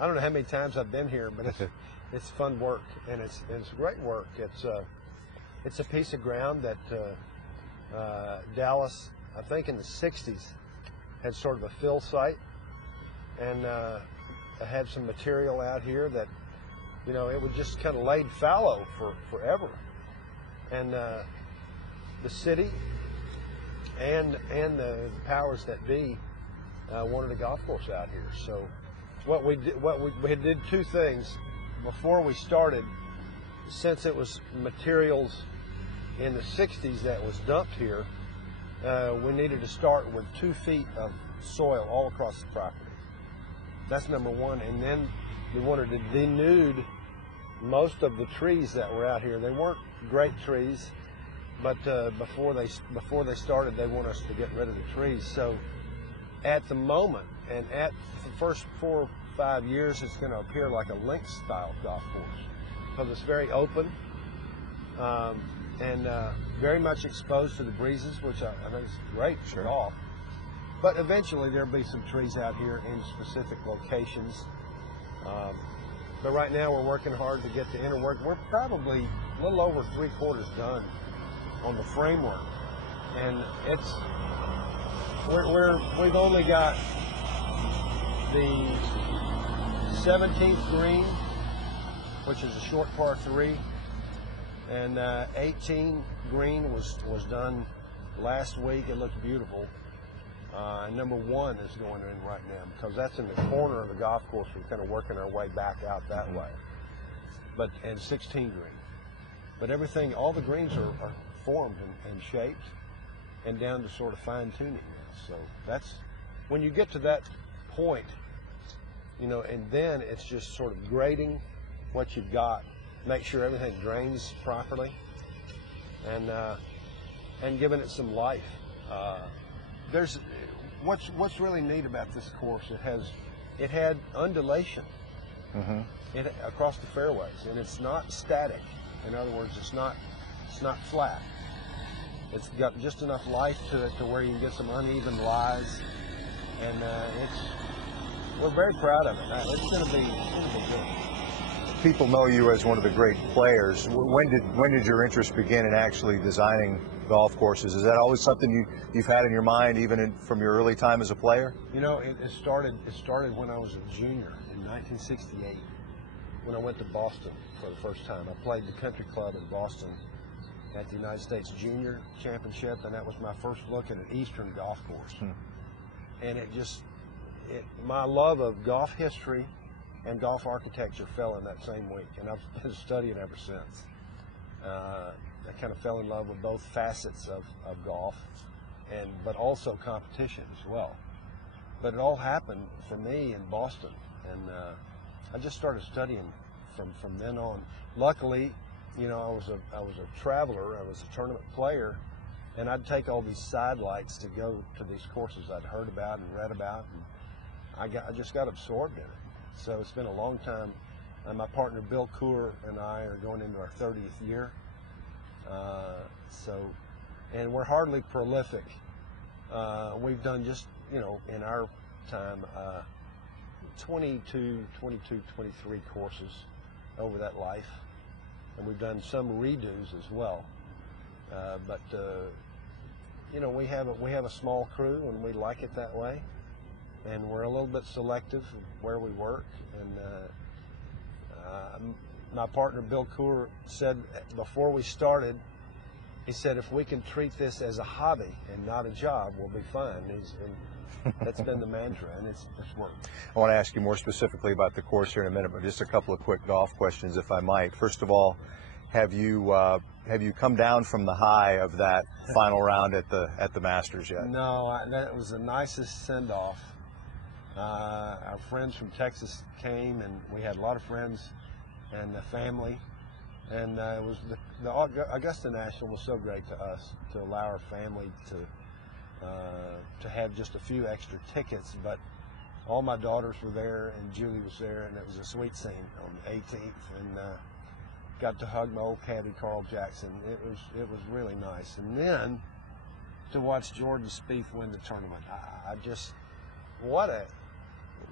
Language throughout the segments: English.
I don't know how many times I've been here, but it's fun work, and it's great work. It's a piece of ground that Dallas, I think in the '60s, had sort of a fill site, and I had some material out here that, you know, it would just kind of laid fallow for forever, and the city and the powers that be wanted a golf course out here. So what we did two things before we started. Since it was materials in the '60s that was dumped here, we needed to start with 2 feet of soil all across the property. That's number one. And then we wanted to denude most of the trees that were out here. They weren't great trees, but before they started, they want us to get rid of the trees. So at the moment, and at the first 4 or 5 years, it's going to appear like a links-style golf course because it's very open and very much exposed to the breezes, which I think is great for golf. But eventually there'll be some trees out here in specific locations. But right now we're working hard to get the inner work. We're probably a little over 3/4 done on the framework, and we've only got the 17th green, which is a short par 3, and 18 green was done last week. It looks beautiful. And number 1 is going in right now because that's in the corner of the golf course. We're kind of working our way back out that way. And 16 green. But everything, all the greens are formed and shaped and down to sort of fine tuning now. So that's, when you get to that point, you know, and then it's just sort of grading what you've got, make sure everything drains properly, and giving it some life. There's what's really neat about this course. It had undulation across the fairways, and it's not static. In other words, it's not flat. It's got just enough life to it to where you can get some uneven lies, and we're very proud of it. It's going to be good. People know you as one of the great players. When did your interest begin in actually designing golf courses? Is that always something you've had in your mind, even from your early time as a player? You know, it started when I was a junior in 1968, when I went to Boston for the first time. I played the country club in Boston at the United States Junior Championship, and that was my first look at an Eastern golf course. And my love of golf history and golf architecture fell in that same week, and I've been studying ever since. I kind of fell in love with both facets of golf, but also competition as well. But it all happened for me in Boston, and I just started studying from then on. Luckily, you know, I was a traveler, I was a tournament player, and I'd take all these sidelights to go to these courses I'd heard about and read about, and I just got absorbed in it. So it's been a long time. My partner Bill Coor and I are going into our 30th year. And we're hardly prolific. We've done just, you know, in our time, 22, 23 courses over that life. And we've done some redos as well. You know, we have a small crew, and we like it that way. And we're a little bit selective of where we work. And my partner Bill Coor said before we started, he said, if we can treat this as a hobby and not a job, we'll be fine. And that's been the mantra, and it's worked. I want to ask you more specifically about the course here in a minute, but just a couple of quick golf questions, if I might. First of all, have you come down from the high of that final round at the Masters yet? No, that was the nicest send-off. Our friends from Texas came, and we had a lot of friends and family, and it was the Augusta National was so great to us to allow our family to have just a few extra tickets, but all my daughters were there, and Julie was there, and it was a sweet scene on the 18th, and got to hug my old caddy Carl Jackson. It was really nice, and then to watch Jordan Spieth win the tournament, I just what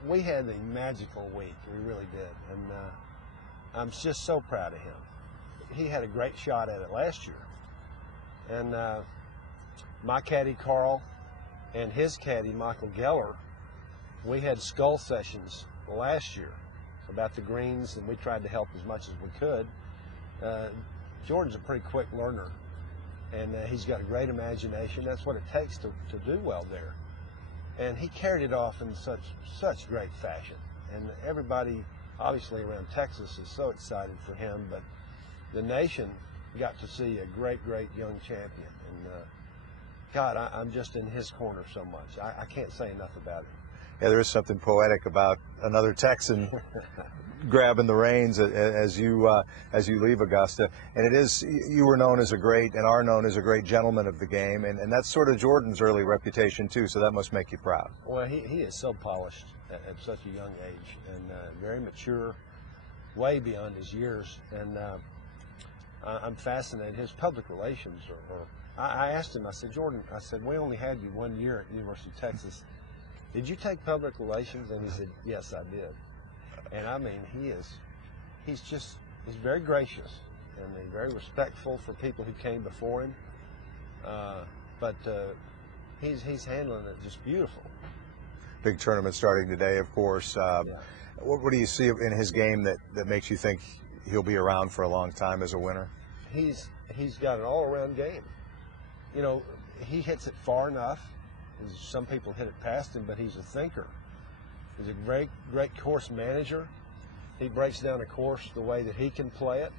we had a magical week. We really did, and I'm just so proud of him. He had a great shot at it last year, and my caddy Carl and his caddy Michael Geller, we had skull sessions last year about the greens, and we tried to help as much as we could. Jordan's a pretty quick learner, and he's got a great imagination. That's what it takes to do well there. And he carried it off in such great fashion. And everybody, obviously around Texas, is so excited for him. But the nation got to see a great young champion. And God, I'm just in his corner so much. I can't say enough about it. Yeah, there is something poetic about another Texan grabbing the reins as you leave Augusta. And it is, you were known as a great, and are known as a great gentleman of the game, and that's sort of Jordan's early reputation too, so that must make you proud. Well, he is so polished at such a young age, and very mature, way beyond his years, and I'm fascinated. His public relations I asked him, I said, Jordan, I said, we only had you 1 year at University of Texas. Did you take public relations? And he said, yes, I did. And I mean, he's very gracious, and he's very respectful for people who came before him. But he's handling it just beautiful. Big tournament starting today, of course. Yeah. What do you see in his game that makes you think he'll be around for a long time as a winner? He's got an all-around game. You know, he hits it far enough. Some people hit it past him, but he's a thinker. He's a great course manager. He breaks down a course the way that he can play it.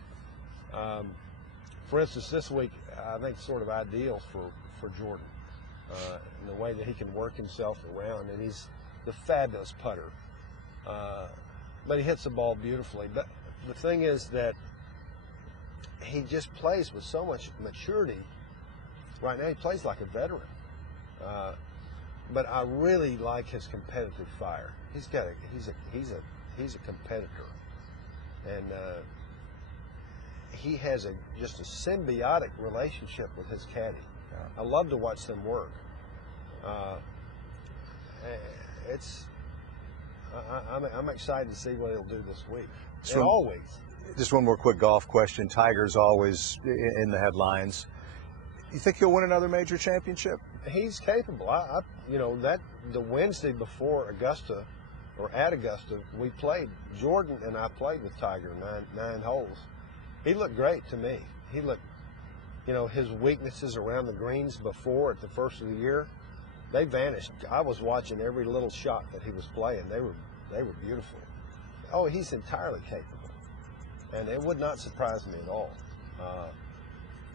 For instance, this week, I think sort of ideal for Jordan, in the way that he can work himself around, and he's the fabulous putter. But he hits the ball beautifully. But the thing is that he just plays with so much maturity. Right now, he plays like a veteran. But I really like his competitive fire. He's a competitor, and he has just a symbiotic relationship with his caddy. I love to watch them work. I'm excited to see what he'll do this week. And always. Just one more quick golf question. Tiger's always in the headlines. You think he'll win another major championship? He's capable. The Wednesday before Augusta, or at Augusta, we played. Jordan and I played with Tiger nine holes. He looked great to me. He looked, his weaknesses around the greens before at the first of the year, they vanished. I was watching every little shot that he was playing. They were beautiful. Oh, he's entirely capable, and it would not surprise me at all.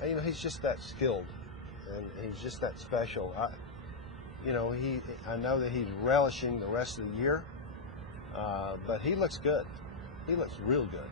He's just that skilled, and he's just that special. I know that he's relishing the rest of the year, but he looks good. He looks real good.